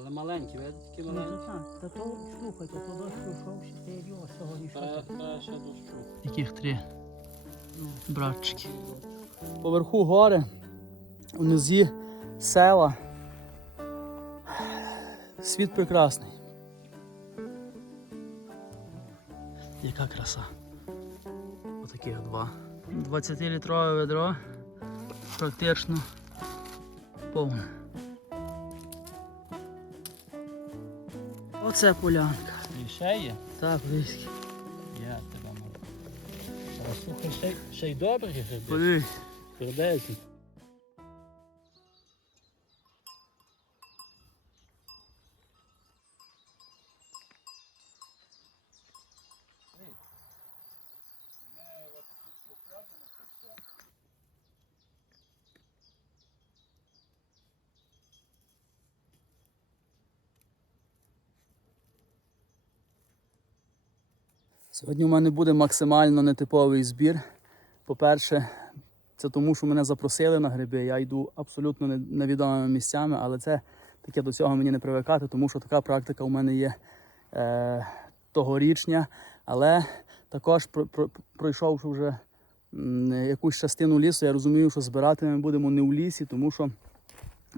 Але маленькі, видите, такі Ну, маленькі. то так, та то слухайте, то дощ пройшов, ще ти його сьогодні Треба треба ще дощу. Яких три Ну, братчики. Поверху гори, внизі села. Світ прекрасний. Яка краса. Отаких два. 20-літрове ведро. Практично повне. Оце полянка. І ще є? Так, близькі. Я тебе можу. Слухай, ще, й- добрі гриби. Подивись. Сердечні. Сьогодні у мене буде максимально нетиповий збір. По-перше, це тому, що мене запросили на гриби. Я йду абсолютно невідомими місцями, але це таке до цього мені не привикати, тому що така практика у мене є е, тогорічня. Але також про- про- пройшовши вже якусь частину лісу, я розумію, що збирати ми будемо не у лісі, тому що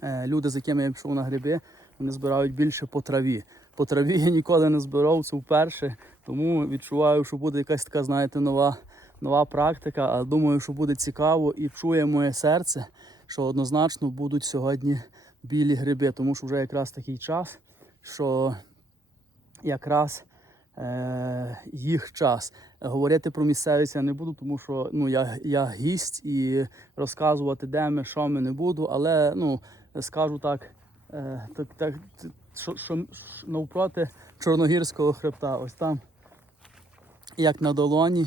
е, люди, з якими я пішов на гриби, вони збирають більше по траві. По траві я ніколи не збирав, це вперше. Тому відчуваю, що буде якась така, знаєте, нова, нова практика. А думаю, що буде цікаво і чує моє серце, що однозначно будуть сьогодні білі гриби, тому що вже якраз такий час, що якраз е, їх час. Говорити про місцевість я не буду, тому що ну, я, я гість і розказувати, де ми, що ми не буду, але ну, скажу так, е, так, так що, що, навпроти Чорногірського хребта, ось там, як на долоні,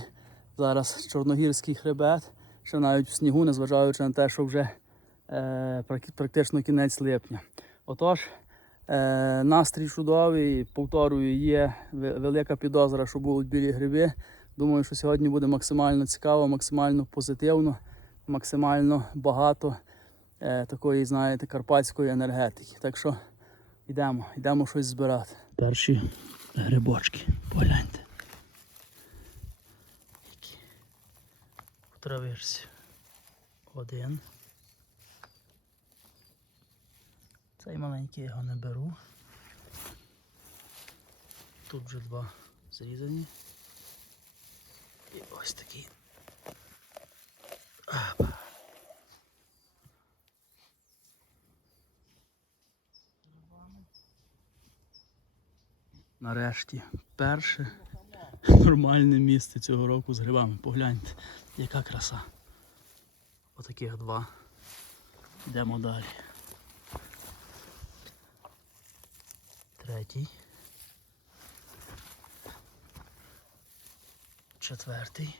зараз Чорногірський хребет, ще навіть в снігу, незважаючи на те, що вже е, практично кінець липня. Отож, е, настрій чудовий, повторюю, є велика підозра, що будуть білі гриби. Думаю, що сьогодні буде максимально цікаво, максимально позитивно, максимально багато е, такої, знаєте, карпатської енергетики. Так що йдемо, йдемо щось збирати. Перші грибочки, погляньте. В травишці. Один. Цей маленький його не беру. Тут вже два зрізані. І ось такий. Нарешті перше нормальне місце цього року з грибами. Погляньте, яка краса. Отаких два. Йдемо далі. Третій. Четвертий.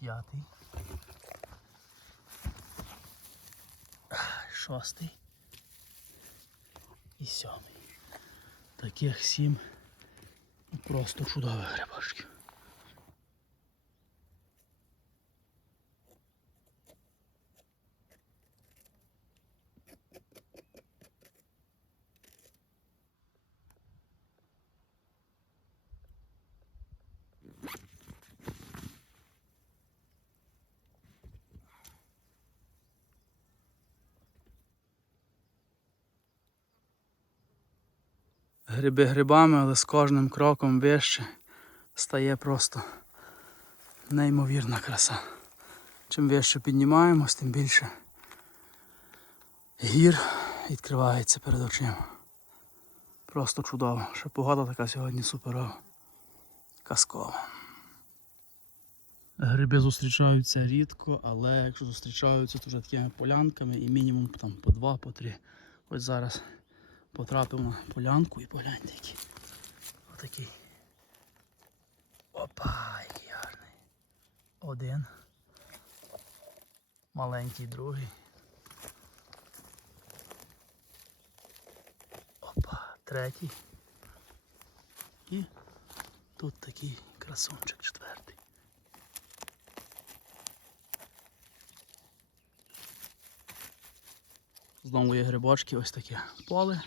П'ятий. Шостий. І сьомий. Таких сім. Просто чудових грибочків. Гриби грибами, але з кожним кроком вище стає просто неймовірна краса. Чим вище піднімаємось, тим більше гір відкривається перед очима. Просто чудово. Ще погода така сьогодні суперова. Казкова. Гриби зустрічаються рідко, але якщо зустрічаються, то вже такими полянками і мінімум там по два, по три. Ось зараз потрапив на полянку і погляньте який. Отакий. Опа, який гарний. Один. Маленький другий. Опа, третій. І тут такий красунчик четвертий. Знову є грибочки, ось таке поле.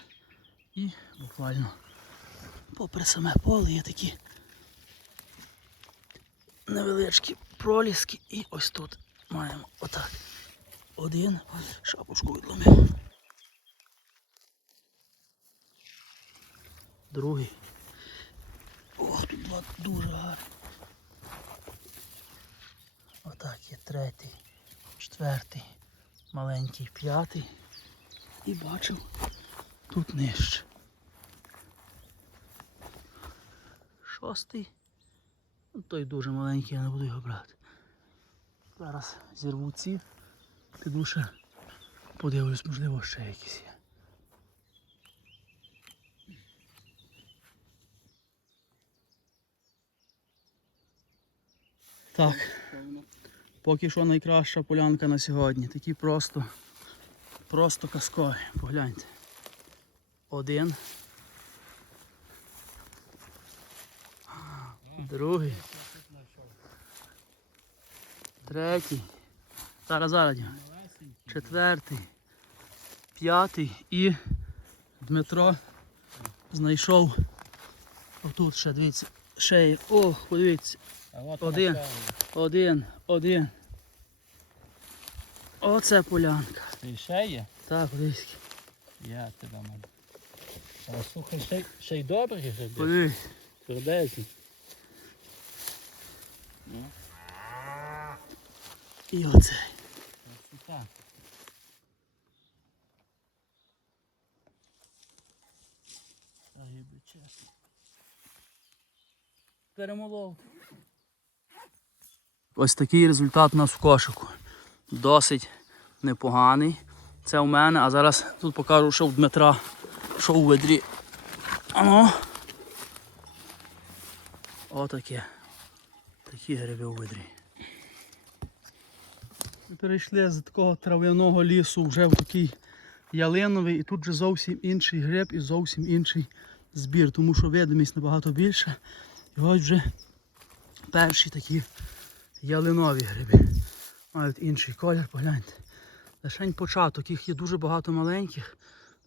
І буквально попри саме поле є такі невеличкі проліски. І ось тут маємо отак. Один. Шапочку відломив. Другий. Ох, тут два дуже гарні. Отак є третій, четвертий, маленький, п'ятий. І бачив тут нижче. Шостий. Ну, той дуже маленький, я не буду його брати. Зараз зірву ці, піду ще подивлюсь, можливо, ще якісь є. Так, поки що найкраща полянка на сьогодні. Такі просто, просто казкові. Погляньте. Один. Другий. Третій. Зараз зараз. Четвертий. П'ятий і Дмитро знайшов. Отут ще дивіться. Ще є. Ох, подивіться. Один. Один, один. Оце полянка. Ти ще є? Так, дивись. Я тебе маю. Але слухай, ще, й- ще й добрі гриби. Подивись. Твердезні. І оцей. Красота. Загиби чесно. Перемолов. Ось такий результат у нас в кошику. Досить непоганий. Це у мене, а зараз тут покажу, що в Дмитра, що у ведрі. Ано. Отаке. Такі гриби у ведрі. Ми перейшли з такого трав'яного лісу вже в такий ялиновий, і тут вже зовсім інший гриб і зовсім інший збір, тому що видимість набагато більше. І ось вже перші такі ялинові гриби. Мають інший колір, погляньте. Лишень початок, їх є дуже багато маленьких,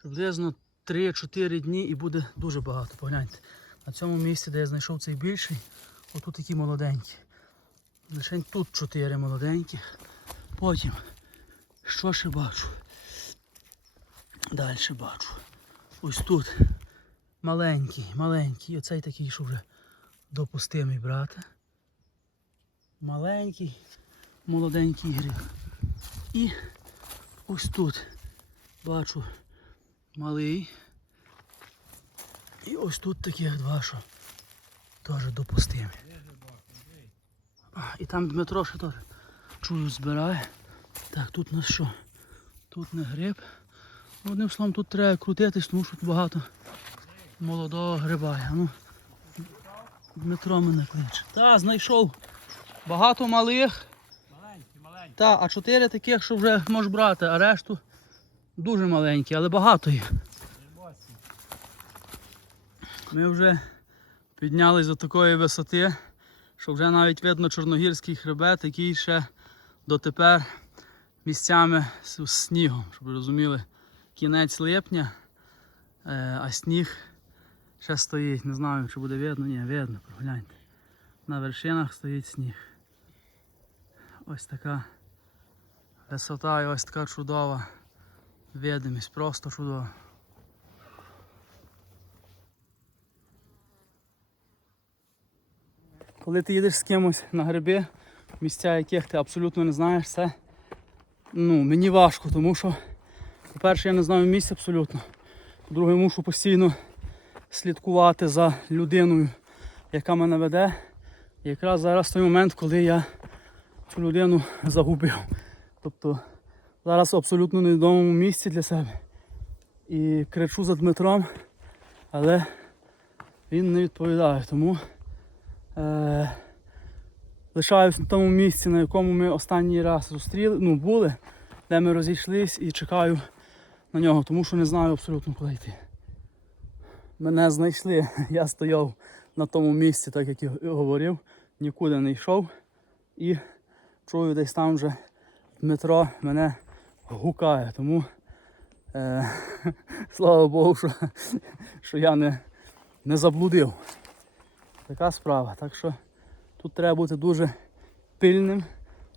приблизно 3-4 дні і буде дуже багато, погляньте. На цьому місці, де я знайшов цей більший, отут такі молоденькі. Лишень тут 4 молоденьких. Потім, що ще бачу? Далі бачу. Ось тут маленький, маленький. Оцей такий, що вже допустимий брата. Маленький, молоденький гриб. І ось тут бачу малий. І ось тут таких два, що теж допустимі. А, І там Дмитро ще теж чую збирає. Так, тут у нас що? Тут не гриб. Ну, Одним словом, тут треба крутитись, тому що тут багато молодого гриба. Ну, Дмитро мене кличе. Та, знайшов багато малих. Маленький, маленький. Та, а чотири таких, що вже можеш брати, а решту дуже маленькі, але багато їх. Ми вже піднялись до такої висоти, що вже навіть видно чорногірський хребет, який ще дотепер місцями з снігом, щоб ви розуміли, кінець липня, е, а сніг ще стоїть. Не знаю, чи буде видно, ні, видно, прогляньте. На вершинах стоїть сніг. Ось така висота і ось така чудова видимість, просто чудова. Коли ти їдеш з кимось на гриби, місця яких ти абсолютно не знаєш, це ну, мені важко, тому що, по-перше, я не знаю місць абсолютно. По-друге, мушу постійно слідкувати за людиною, яка мене веде. І якраз зараз той момент, коли я цю людину загубив. Тобто зараз в абсолютно невідомому місці для себе. І кричу за Дмитром, але він не відповідає. Тому е, лишаюсь на тому місці, на якому ми останній раз зустріли, ну, були, де ми розійшлись і чекаю на нього, тому що не знаю абсолютно куди йти. Мене знайшли, я стояв на тому місці, так як і говорив, нікуди не йшов. І чую десь там вже Дмитро мене гукає. Тому Е, слава Богу, що, що я не, не заблудив. Така справа. Так що тут треба бути дуже пильним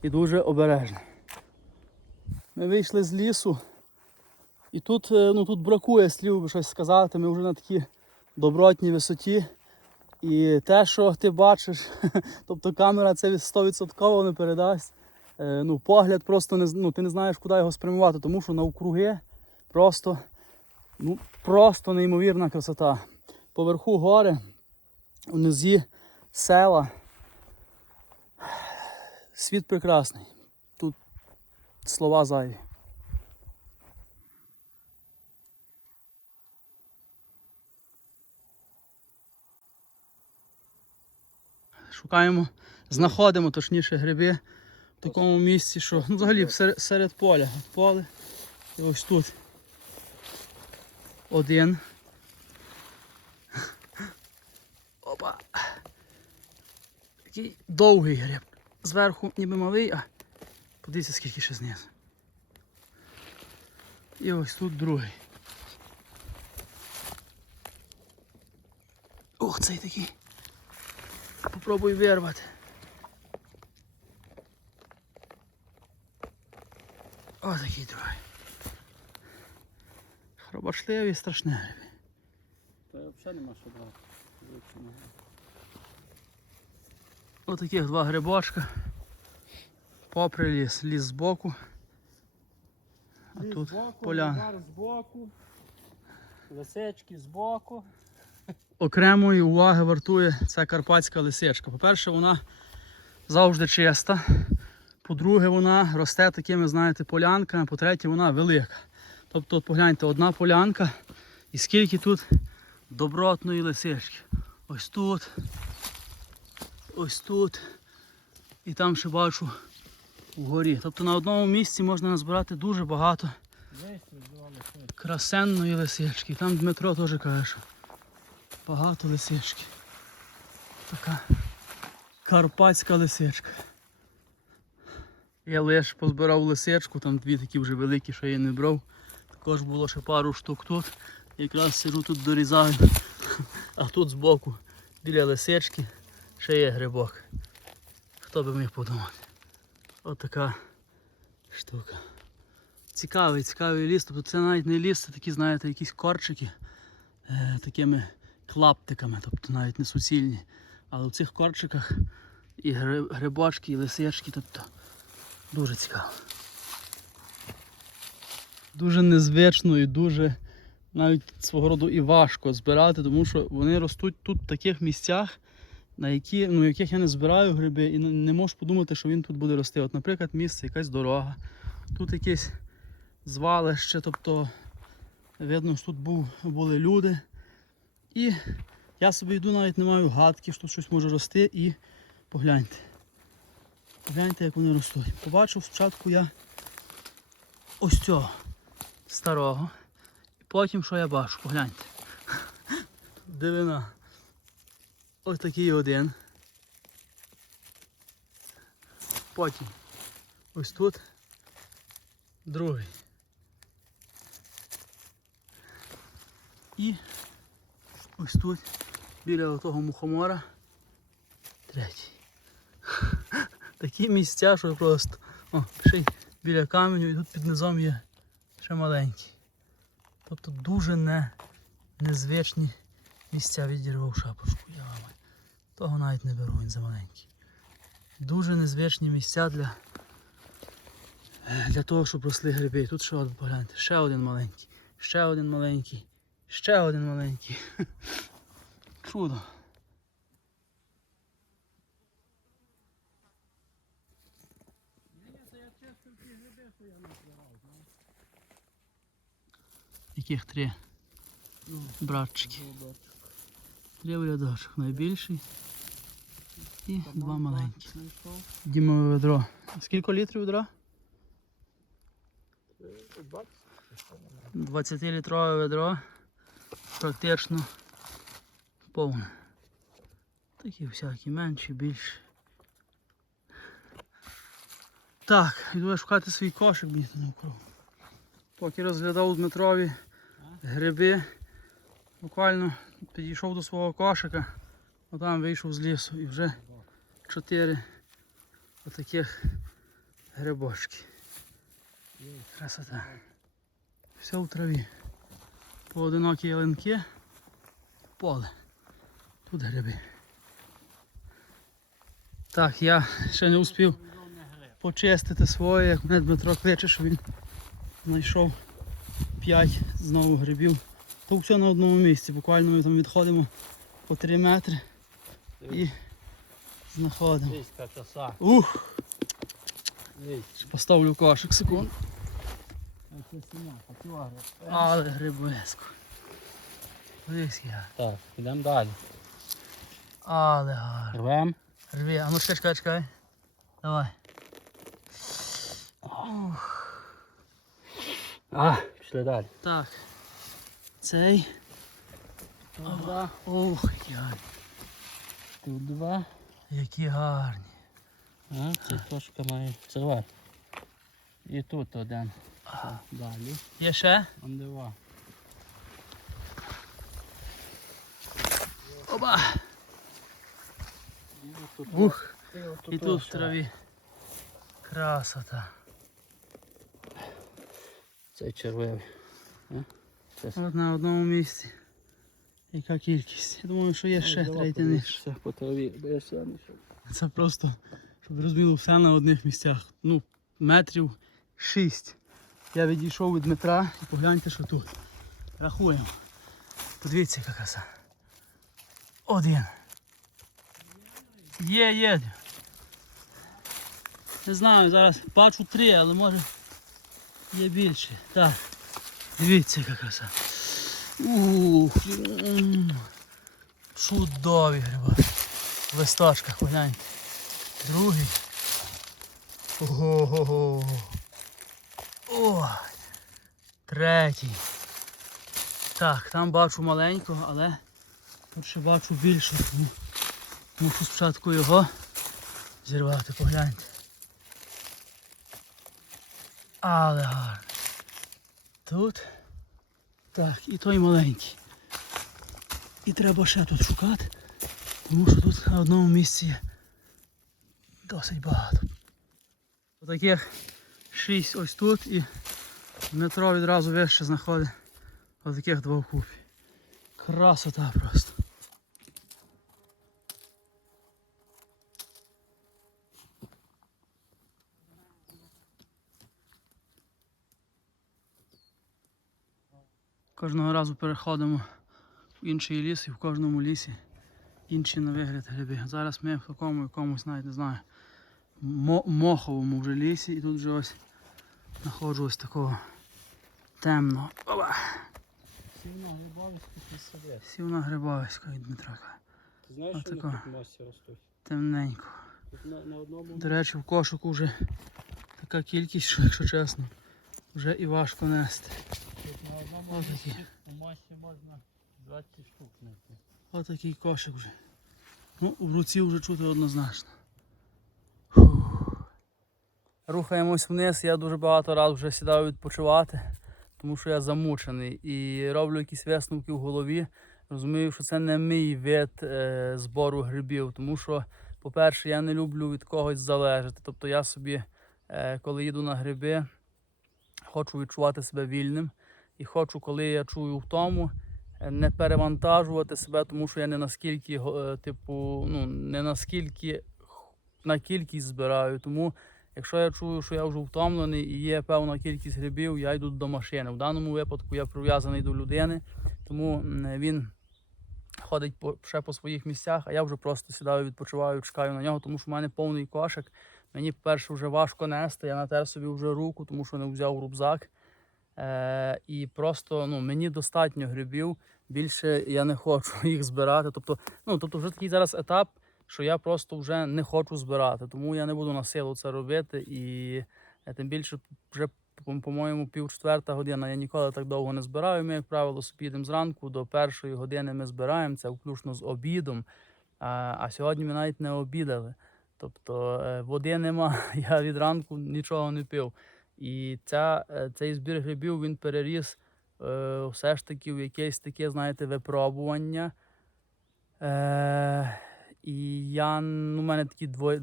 і дуже обережним. Ми вийшли з лісу. І тут, е, ну, тут бракує слів би щось сказати. Ми вже на такій добротній висоті. І те, що ти бачиш, тобто камера це 100% не передасть. Е, ну, погляд просто не, ну, ти не знаєш, куди його спрямувати, тому що навкруги просто, ну, просто неймовірна красота. Поверху гори, унизі села. Світ прекрасний. Тут слова зайві. Шукаємо, знаходимо точніше гриби в такому місці, що ну, взагалі серед, серед поля. Поле. І ось тут один. Опа. Такий довгий гриб. Зверху ніби малий, а подивіться, скільки ще знизу. І ось тут другий. Ох, цей такий. Попробуй вирвати. Ось такий другий. Хробашливі страшні гриби. Та взагалі нема що брати. Лучше не. Ось таких два грибочка. Попри ліс, ліс збоку. А Ліс тут збоку, поля. базар збоку, лисички збоку. окремої уваги вартує ця карпатська лисичка. По-перше, вона завжди чиста. По-друге, вона росте такими, знаєте, полянками. По-третє, вона велика. Тобто, от погляньте, одна полянка і скільки тут добротної лисички. Ось тут, ось тут. І там ще бачу вгорі. Тобто на одному місці можна назбирати дуже багато красенної лисички. Там Дмитро теж каже, що багато лисички. Така карпатська лисичка. Я лише позбирав лисичку, там дві такі вже великі, що я не брав. Також було ще пару штук тут. Якраз сижу тут дорізаю. А тут збоку, біля лисички, ще є грибок. Хто би міг подумати. От штука. Цікавий, цікавий ліс. Тобто це навіть не ліс, це такі, знаєте, якісь корчики е, такими клаптиками, тобто навіть не суцільні. Але в цих корчиках і гри- грибочки, і лисички, тобто дуже цікаво. Дуже незвично і дуже навіть свого роду і важко збирати, тому що вони ростуть тут в таких місцях, на які, ну, яких я не збираю гриби, і не- можу подумати, що він тут буде рости. От, наприклад, місце, якась дорога, тут якесь звалище, тобто видно, що тут був, були люди. І я собі йду, навіть не маю гадки, що тут щось може рости і погляньте. Погляньте, як вони ростуть. Побачив спочатку я ось цього старого. І потім що я бачу, погляньте. Дивина. Ось такий один. Потім ось тут другий. І ось тут, біля того мухомора, третій. Такі місця, що просто. О, ще й біля каменю і тут під низом є ще маленький. Тобто дуже не, незвичні місця відірвав шапочку. Я маю. Того навіть не беру, він замаленький. Дуже незвичні місця для, для того, щоб росли гриби. Тут ще один погляньте, ще один маленький, ще один маленький, ще один маленький. Чудо. Яких три братчики. Три в рядочок. Найбільший і два маленькі. Дімове ведро. Скільки літрів ведра? Е, 20-літрове ведро. Практично повне. Такі всякі менші, більші. Так, йду шукати свій кошик, мені навкруг. Поки розглядав у Дмитрові гриби, буквально підійшов до свого кошика, отам вийшов з лісу і вже чотири отаких грибочки. Красота. Все в траві. Поодинокі ялинки, поле. Тут гриби. Так, я ще не успів почистити своє, як мене Дмитро кличе, що він знайшов 5 знову грибів. То все на одному місці. Буквально ми там відходимо по 3 метри і знаходимо. Ух! Поставлю кошик секунд. Але я. Так, йдемо далі. Але гарно. Рвем. Рви, а ну чекай, чекай, чекай. Давай. А, пішли далі. Так. Цей. Тут два. Ох, гарні. Тут два. Які гарні. А, це трошки має. Це І тут один. Так, Далі. Є ще? Он два. Оба! І тут. Ух! І тут в траві. Красота. Цей червивий. От на одному місці. Яка кількість? Я думаю, що є ще я ще не йшов? Це просто, щоб ви все на одних місцях. Ну, метрів шість. Я відійшов від Дмитра і погляньте, що тут. Рахуємо. Подивіться, яка краса. Один. Є, є. Не знаю, зараз бачу три, але може є більше. Так. Дивіться, яка краса. Ух, м, чудові гриби. В листочках, погляньте. Другий. Ого-го. Ой. Третій. Так, там бачу маленького, але тут ще бачу більше. Мушу спочатку його зірвати, погляньте. Але гарно. Тут. Так, і той маленький. І треба ще тут шукати. Тому що тут на одному місці досить багато. Таких шість ось тут і метро відразу вище знаходить отаких два вкупі. Красота просто. Кожного разу переходимо в інший ліс і в кожному лісі інші на вигляд гриби. Зараз ми в такому якомусь, навіть не знаю, моховому вже лісі і тут вже ось знаходжу ось такого темного. Опа! Сильно грибовські після. Сів на грибовисько від Дмитрака. Ти знаєш, що вони тут мості ростуть? Темненько. Тут на, на одному До речі, в кошику вже така кількість, що якщо чесно, вже і важко нести. Місці у мості можна 20 штук знайти. Отакий кошик вже. Ну, в руці вже чути однозначно. Фух. Рухаємось вниз, я дуже багато разів вже сідав відпочивати, тому що я замучений і роблю якісь висновки в голові. Розумію, що це не мій вид е, збору грибів, тому що, по-перше, я не люблю від когось залежати. Тобто я собі, е, коли їду на гриби, хочу відчувати себе вільним. І хочу, коли я чую втому, е, не перевантажувати себе, тому що я не наскільки, е, типу, ну, не наскільки на кількість збираю. Тому, якщо я чую, що я вже втомлений і є певна кількість грибів, я йду до машини. В даному випадку я прив'язаний до людини, тому він ходить по, ще по своїх місцях, а я вже просто сідаю, відпочиваю, чекаю на нього, тому що в мене повний кошик. Мені, по-перше, вже важко нести, я натер собі вже руку, тому що не взяв рюкзак. Е, і просто ну, мені достатньо грибів, більше я не хочу їх збирати. Тобто, ну, тобто вже такий зараз етап, що я просто вже не хочу збирати, тому я не буду на силу це робити. І е, тим більше вже, по- по-моєму, пів четверта година. Я ніколи так довго не збираю. Ми, як правило, собі їдемо зранку до першої години ми збираємо це включно з обідом. А, а сьогодні ми навіть не обідали. Тобто е, води нема, я від ранку нічого не пив. І ця, е, цей збір грибів він переріс е, все ж таки в якесь таке, знаєте, випробування. Е, і я, ну, у мене такі дво,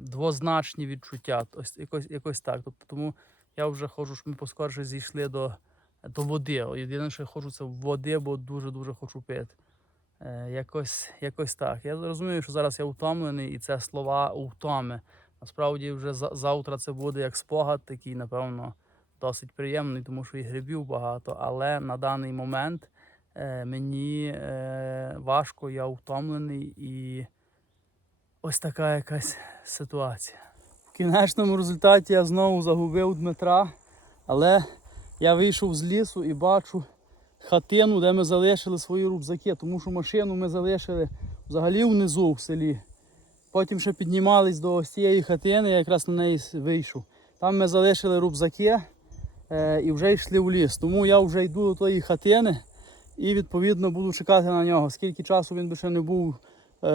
двозначні відчуття. Ось якось, якось так. Тобто, тому я вже хочу, щоб ми поскорше зійшли до, до води. Єдине, що я хочу, це води, бо дуже-дуже хочу пити. Е, якось, якось так. Я розумію, що зараз я втомлений, і це слова втоми. Насправді, вже за- завтра це буде як спогад, такий, напевно, досить приємний, тому що і грибів багато. Але на даний момент е, мені е, важко, я втомлений і ось така якась ситуація. В кінечному результаті я знову загубив Дмитра, але я вийшов з лісу і бачу хатину, де ми залишили свої рюкзаки, тому що машину ми залишили взагалі внизу в селі. Потім ще піднімались до ось цієї хатини, я якраз на неї вийшов. Там ми залишили рюкзаки е, і вже йшли в ліс. Тому я вже йду до тої хатини і відповідно буду чекати на нього. Скільки часу він би ще не був е,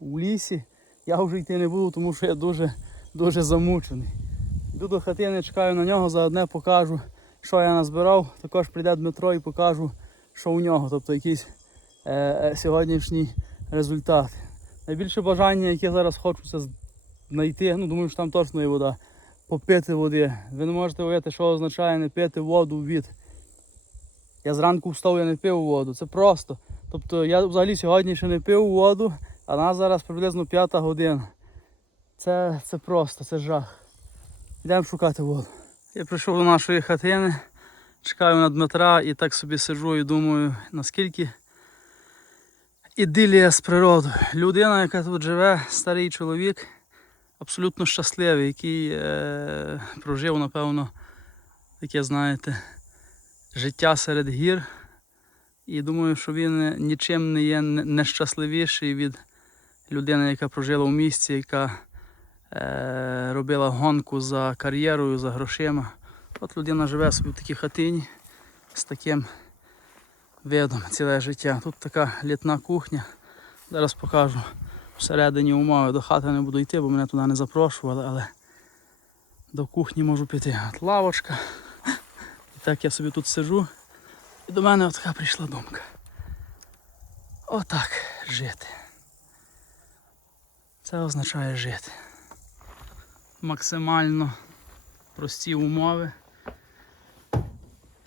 у лісі, я вже йти не буду, тому що я дуже, дуже замучений. Йду до хатини, чекаю на нього, заодне покажу, що я назбирав. Також прийде Дмитро і покажу, що у нього, тобто якийсь е, е, сьогоднішній. Найбільше бажання, яке зараз це знайти, ну думаю, що там точно є вода, попити води. Ви не можете уявити, що означає не пити воду від. Я зранку встав, я не пив воду. Це просто. Тобто я взагалі сьогодні ще не пив воду, а нас зараз приблизно п'ята година. Це, це просто, це жах. Йдемо шукати воду. Я прийшов до нашої хатини, чекаю на Дмитра і так собі сиджу і думаю, наскільки ідилія з природою. Людина, яка тут живе, старий чоловік, абсолютно щасливий, який е, прожив, напевно, таке, знаєте, життя серед гір. І думаю, що він нічим не є нещасливіший від людини, яка прожила в місті, яка е, робила гонку за кар'єрою, за грошима. От людина живе собі в такій хатині з таким видом ціле життя. Тут така літна кухня. Зараз покажу всередині умови. До хати не буду йти, бо мене туди не запрошували, але до кухні можу піти. От лавочка. І так я собі тут сиджу. І до мене от така прийшла думка. Отак жити. Це означає жити. Максимально прості умови.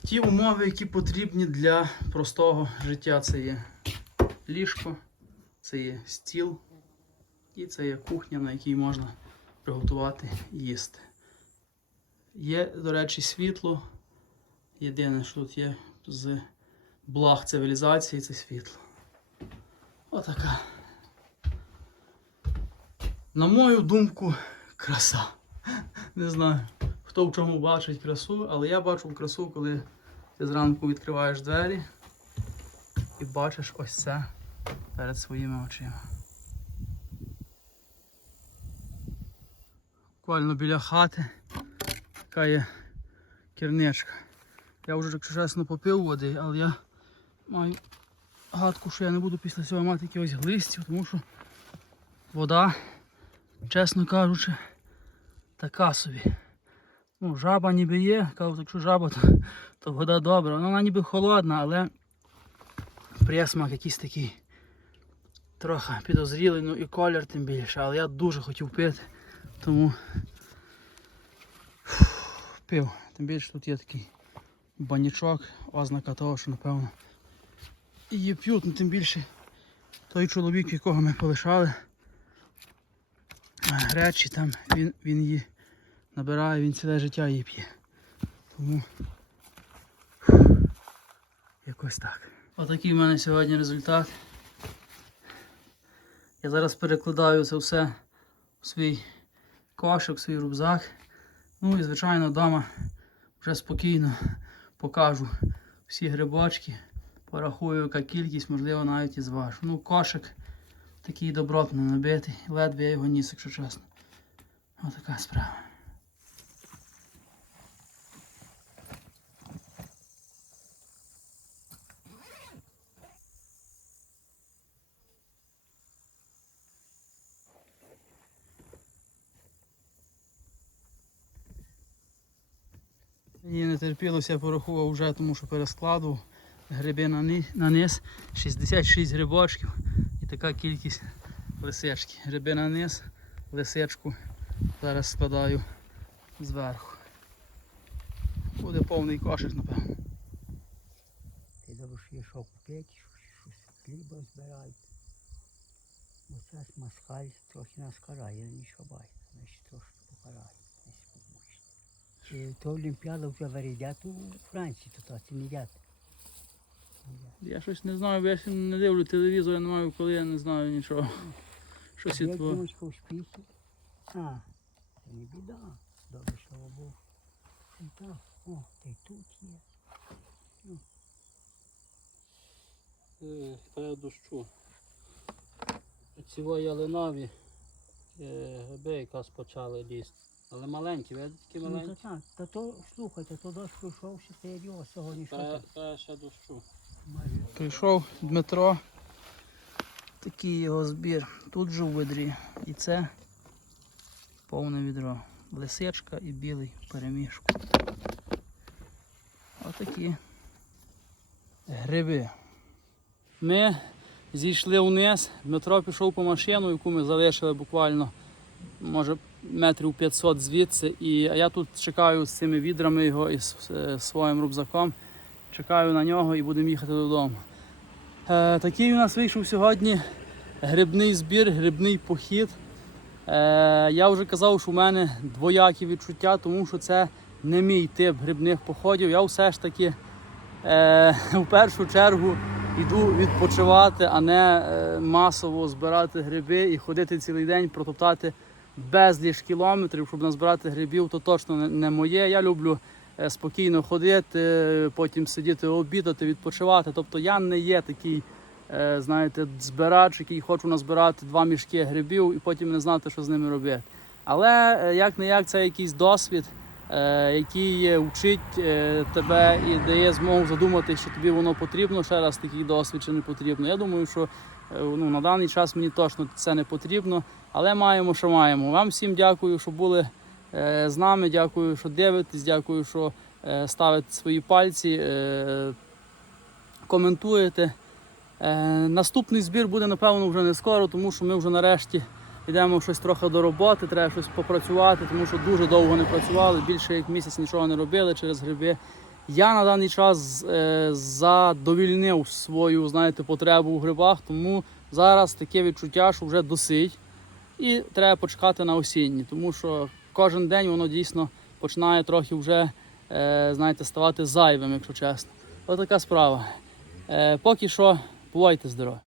Ті умови, які потрібні для простого життя. Це є ліжко, це є стіл і це є кухня, на якій можна приготувати їсти. Є, до речі, світло. Єдине, що тут є з благ цивілізації, це світло. Отака. На мою думку, краса. Не знаю, хто в чому бачить красу, але я бачу красу, коли ти зранку відкриваєш двері і бачиш ось це перед своїми очима. Буквально біля хати така є керничка. Я вже, якщо чесно, попив води, але я маю гадку, що я не буду після цього мати якихось глистів, тому що вода, чесно кажучи, така собі. Ну, жаба ніби є, кажуть, якщо жаба, то, то вода добра. Ну, вона ніби холодна, але присмак якийсь такий трохи підозрілий, ну і колір тим більше. Але я дуже хотів пити, тому фух, пив. Тим більше тут є такий банічок, ознака того, що напевно її п'ють, ну тим більше той чоловік, якого ми полишали. е, Речі там, він, він її набирає, він ціле життя її п'є. Тому якось так. Отакий в мене сьогодні результат. Я зараз перекладаю це все в свій кошик, в свій рюкзак. Ну і звичайно вдома вже спокійно покажу всі грибочки, порахую, яка кількість, можливо, навіть і зважу. Ну, кошик такий добротно набитий, ледве я його ніс, якщо чесно. Отака справа. Мені терпілося, порахував вже, тому що перескладу гриби на, низ. 66 грибочків і така кількість лисички. Гриби на низ, лисичку зараз складаю зверху. Буде повний кошик, напевно. Ти добре, що йшов купити, щось хліба збирають. Бо ж москаль трохи нас карає, не шабай. Значить трошки покарає. І то Олімпіада вже вирідять у Франції, то то це. Я щось не знаю, бо я ще не дивлю телевізор, я не маю коли, я не знаю нічого. Щось від твого. дівчинка у списі? А, це не біда. Добре, слава Богу. І так, о, та й тут є. Хай дощу. Ці ялинові е, гриби якраз почали лізти. Але маленькі, видите, такі Ну, маленькі. так, та то, слухайте, то дощ пройшов, ще це його сьогодні, що Треба ще дощу. Прийшов Дмитро. Такий його збір. Тут же в ведрі. І це повне відро. Лисичка і білий перемішку. Отакі гриби. Ми зійшли вниз. Дмитро пішов по машину, яку ми залишили буквально, може, метрів 500 звідси. І а я тут чекаю з цими відрами його і з е, своїм рюкзаком. Чекаю на нього і будемо їхати додому. Е, такий у нас вийшов сьогодні грибний збір, грибний похід. Е, я вже казав, що в мене двоякі відчуття, тому що це не мій тип грибних походів. Я все ж таки е, в першу чергу йду відпочивати, а не е, масово збирати гриби і ходити цілий день, протоптати безліч кілометрів, щоб назбирати грибів, то точно не- моє. Я люблю е, спокійно ходити, потім сидіти обідати, відпочивати. Тобто я не є такий, е, знаєте, збирач, який хочу назбирати два мішки грибів і потім не знати, що з ними робити. Але як не як це якийсь досвід, е, який вчить тебе і дає змогу задумати, що тобі воно потрібно. Ще раз такий досвід чи не потрібно. Я думаю, що ну, на даний час мені точно це не потрібно, але маємо, що маємо. Вам всім дякую, що були е, з нами. Дякую, що дивитесь, дякую, що е, ставите свої пальці, е, коментуєте. Е, Наступний збір буде, напевно, вже не скоро, тому що ми вже нарешті йдемо щось трохи до роботи, треба щось попрацювати, тому що дуже довго не працювали, більше як місяць нічого не робили через гриби. Я на даний час е, задовільнив свою знаєте, потребу у грибах, тому зараз таке відчуття, що вже досить. І треба почекати на осінні, тому що кожен день воно дійсно починає трохи вже е, знаєте, ставати зайвим, якщо чесно. Ось така справа. Е, поки що, бувайте здорові.